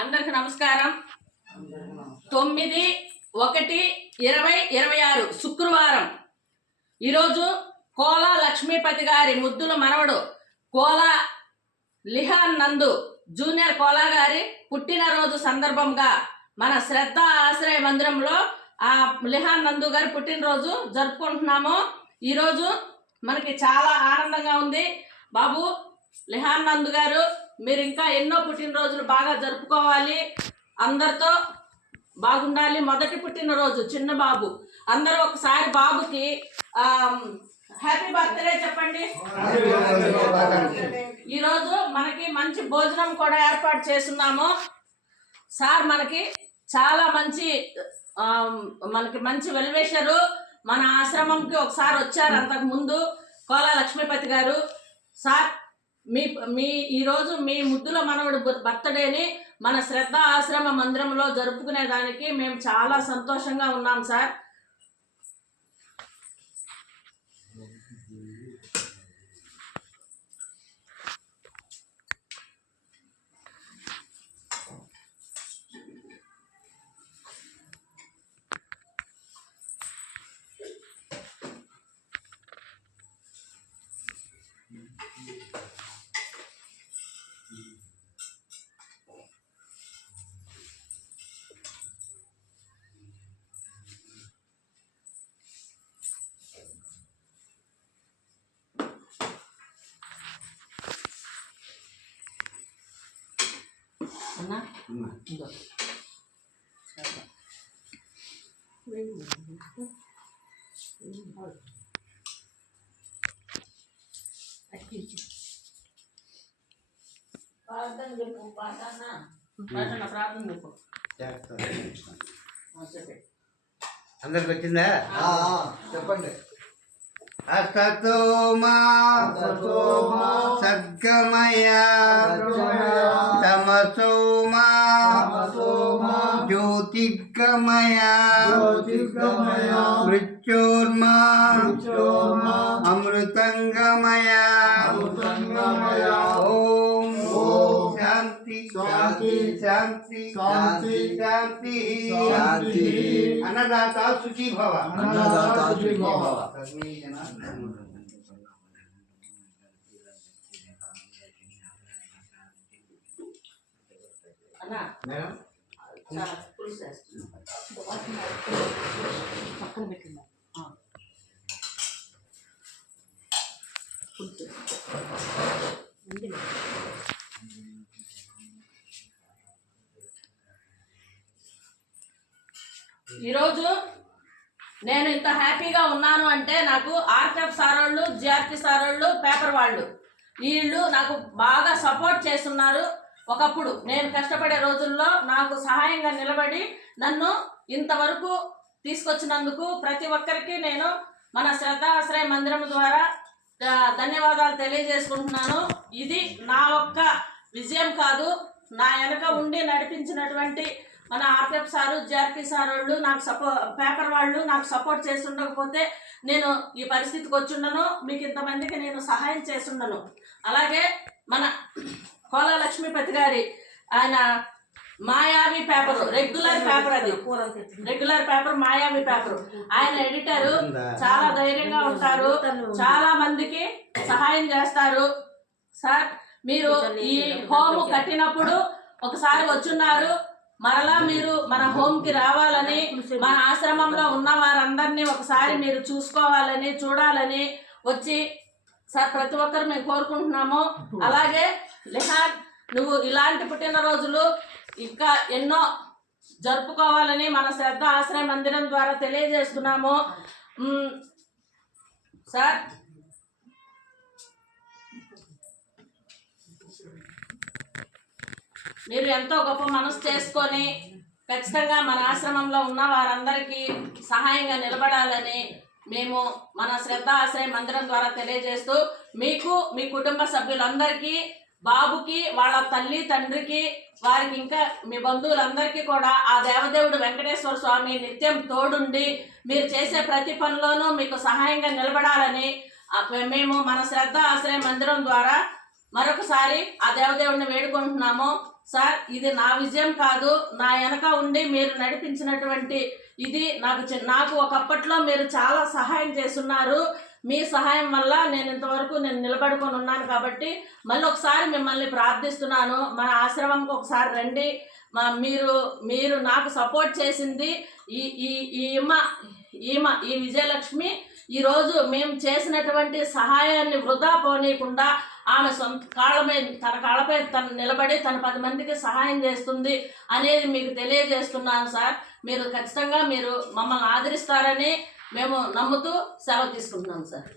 అందరికి నమస్కారం. 9/1/2026 శుక్రవారం. ఈరోజు కోలా లక్ష్మీపతి గారి ముద్దుల మనవడు కోలా లిహాన్ నందు జూనియర్ కోలా గారి పుట్టినరోజు సందర్భంగా మన శ్రద్ధ ఆశ్రయ మందిరంలో ఆ లిహాన్ నందు గారి పుట్టినరోజు జరుపుకుంటున్నాము. ఈరోజు మనకి చాలా ఆనందంగా ఉంది. బాబు లిహాన్ నందు గారు, మీరు ఇంకా ఎన్నో పుట్టినరోజులు బాగా జరుపుకోవాలి, అందరితో బాగుండాలి. మొదటి పుట్టినరోజు చిన్న బాబు. అందరూ ఒకసారి బాబుకి హ్యాపీ బర్త్డే చెప్పండి. ఈరోజు మనకి మంచి భోజనం కూడా ఏర్పాటు చేస్తున్నాము. సార్ మనకి చాలా మంచి వెల్వేషరు. మన ఆశ్రమంకి ఒకసారి వచ్చారు అంతకు ముందు కోలా లక్ష్మీపతి గారు. సార్ ఈరోజు మీ ముద్దుల మనవడు బర్త్డేని మన శ్రద్ధ ఆశ్రమ మందిరంలో జరుపుకునేదానికి మేము చాలా సంతోషంగా ఉన్నాం సార్. అన్నా ప్రార్థన చెప్పు. ప్రార్థన చెప్పు. అందరికి వచ్చిందా? చెప్పండి. అసతోమా సద్గమయ తమసోమా జ్యోతిర్గమయ మృత్యోర్మా అమృతంగమయ. ఓం శాంతి శాంతి శాంతి శాంతి శాంతి శాంతి. అన్నదాత సుఖీ భవ. అన్నదాత సుఖీ భవ. అన్నా మేడం పక్కన పెట్టిందా? ఈరోజు నేను ఇంత హ్యాపీగా ఉన్నాను అంటే నాకు ఆర్టిఎఫ్ సారోళ్ళు, జిఆర్టీ సారోళ్ళు, పేపర్ వాళ్ళు వీళ్ళు నాకు బాగా సపోర్ట్ చేస్తున్నారు. ఒకప్పుడు నేను కష్టపడే రోజుల్లో నాకు సహాయంగా నిలబడి నన్ను ఇంతవరకు తీసుకొచ్చినందుకు ప్రతి ఒక్కరికి నేను మన శ్రద్ధ ఆశ్రయ మందిరం ద్వారా ధన్యవాదాలు తెలియజేసుకుంటున్నాను. ఇది నా ఒక్క విజయం కాదు, నా వెనక ఉండి నడిపించినటువంటి మన ఆర్టిఎఫ్ సారు, జిఆర్టీ సార్ వాళ్ళు, నాకు పేపర్ వాళ్ళు నాకు సపోర్ట్ చేస్తుండకపోతే నేను ఈ పరిస్థితికి వచ్చుండను, మీకు ఇంతమందికి నేను సహాయం చేస్తుండను. అలాగే మన కోలా లక్ష్మీపతి గారి ఆయన మాయావి పేపర్, రెగ్యులర్ పేపర్, అది రెగ్యులర్ పేపర్, మాయావి పేపర్. ఆయన ఎడిటరు చాలా ధైర్యంగా ఉంటారు, చాలా మందికి సహాయం చేస్తారు. సార్ మీరు ఈ హోమ్ కట్టినప్పుడు ఒకసారి వచ్చున్నారు, మరలా మీరు మన హోమ్కి రావాలని, మన ఆశ్రమంలో ఉన్న వారందరినీ ఒకసారి మీరు చూసుకోవాలని, చూడాలని వచ్చి సార్ ప్రతి ఒక్కరు మేము కోరుకుంటున్నాము. అలాగే లిహాన్, నువ్వు ఇలాంటి పుట్టినరోజులు ఇంకా ఎన్నో జరుపుకోవాలని మన శ్రద్ధ ఆశ్రయ మందిరం ద్వారా తెలియజేస్తున్నాము. సార్ మీరు ఎంతో గొప్ప మనసు చేసుకొని ఖచ్చితంగా మన ఆశ్రమంలో ఉన్న వారందరికీ సహాయంగా నిలబడాలని మేము మన శ్రద్ధ ఆశ్రయ మందిరం ద్వారా తెలియజేస్తూ, మీకు మీ కుటుంబ సభ్యులందరికీ, బాబుకి, వాళ్ళ తల్లి తండ్రికి, వారికి ఇంకా మీ బంధువులందరికీ కూడా ఆ దేవదేవుడు వెంకటేశ్వర స్వామి నిత్యం తోడుండి మీరు చేసే ప్రతి పనిలోనూ మీకు సహాయంగా నిలబడాలని మేము మన శ్రద్ధ ఆశ్రయ మందిరం ద్వారా మరొకసారి ఆ దేవదేవుడిని వేడుకుంటున్నాము. సార్ ఇది నా విజయం కాదు, నా వెనక ఉండి మీరు నడిపించినటువంటి ఇది నాకు ఒకప్పట్లో మీరు చాలా సహాయం చేస్తున్నారు. మీ సహాయం వల్ల నేను ఇంతవరకు నిలబడుకొని ఉన్నాను. కాబట్టి మళ్ళీ ఒకసారి మిమ్మల్ని ప్రార్థిస్తున్నాను, మన ఆశ్రమంకి ఒకసారి రండి. మీరు నాకు సపోర్ట్ చేసింది ఈ విజయలక్ష్మి ఈరోజు మేము చేసినటువంటి సహాయాన్ని వృధా పోనీయకుండా ఆమె తన కాళ్ళపై తను నిలబడి తన 10 మందికి సహాయం చేస్తుంది అనేది మీకు తెలియజేస్తున్నాను సార్. మీరు ఖచ్చితంగా మీరు మమ్మల్ని ఆదరిస్తారని మేము నమ్ముతూ సెలవు తీసుకుంటున్నాం సార్.